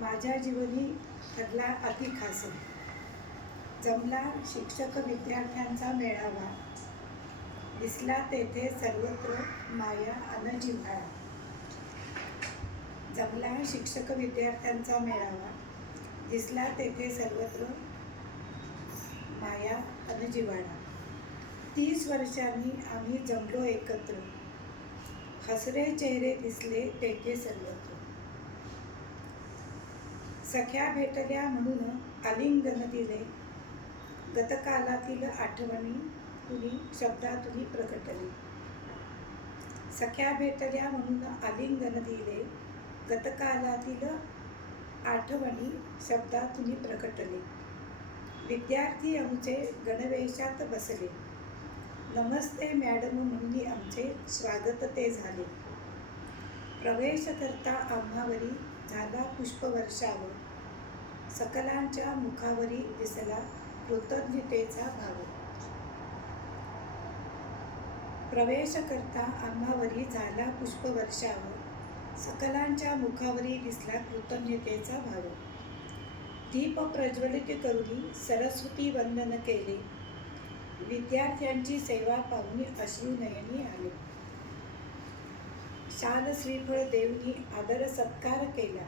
माझ्या जीवनी ठरला अति खास. जमला शिक्षक विद्यार्थ्यांचा मेळावा, दिसला तेथे सर्वत्र माया अन जिव्हाळा. जमला शिक्षक विद्यार्थ्यांचा मेळावा, दिसला तेथे सर्वत्र माया अन जिव्हाळा. 30 वर्षांनी आम्ही जमलो एकत्र, हसरे चेहरे दिसले तेथे सर्वत्र. सख्या भेटल्या म्हणून आलिंगन दिले, गतकालातील आठवणी कुणी शब्दातून प्रकटले. सख्या भेटल्या म्हणून आलिंगन दिले, गतकालातील आठवणी शब्दातून प्रकटले. विद्यार्थी आमचे गणवेशात बसले, नमस्ते मॅडम म्हणून आमचे स्वागत ते झाले. प्रवेश करता आम्हावरी झाला पुष्पवर्षाव, सकलांच्या मुखावरी दिसला कृतज्ञतेचा भाव. प्रवेश करता आम्हावरी झाला पुष्पवर्षाव, सकलांच्या मुखावरी दिसला कृतज्ञतेचा भाव. दीप प्रज्वलित करुनी सरस्वती वंदन केले, विद्यार्थ्यांची सेवा पाहून अश्रू नयनी आले. शाल श्रीफळ देऊनी आदर सत्कार केला,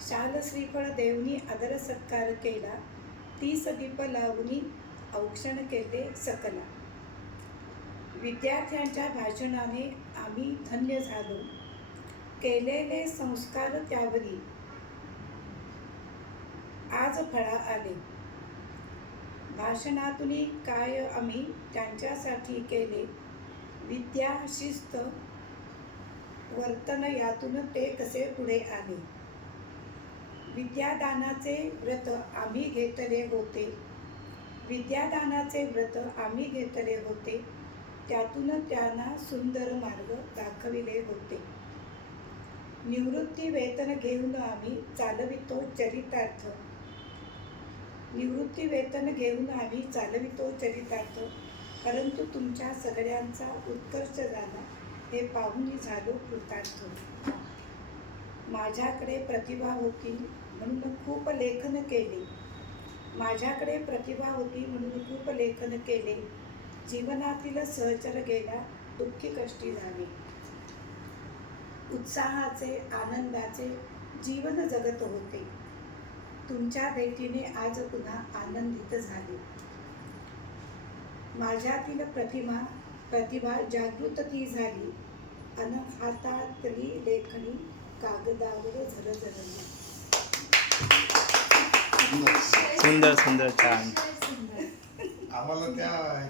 शाल श्रीफळ देऊनी आदर सत्कार केला. 30 दीप लावूनी औक्षण केले सकला. विद्यार्थ्यांच्या भाषणाने आम्ही धन्य झालो, केलेले संस्कार त्यावरी आज फळा आले. भाषणातून काय आम्ही त्यांच्यासाठी केले, विद्या शिस्त वर्तन यातून ते कसे पुढे आले. विद्यादानाचे व्रत आम्ही घेतले होते, विद्यादानाचे व्रत आम्ही घेतले होते, त्यातून त्यांना सुंदर मार्ग दाखविले होते. निवृत्ती वेतन घेऊन आम्ही चालवितो चरितार्थ, निवृत्ती वेतन घेऊन आम्ही चालवितो चरितार्थ. परंतु तुमच्या सगळ्यांचा उत्कर्ष झाला हे पाहून झालो कृतार्थ. माझ्याकडे प्रतिभा होती म्हणून खूप लेखन केले, माझ्याकडे प्रतिभा होती म्हणून खूप लेखन केले. जीवनातील सहचर गेला दुःखी कष्टी झाले, उत्साहाचे आनंदाचे जीवन जगत होते. तुमच्या भेटीने आज पुन्हा आनंदित झाले. माझ्यातील प्रतिभा जागृत ती झाली, अन हातातली लेखणी कागदावर झरझरली. सुंदर सुंदर छान. आम्हाला त्या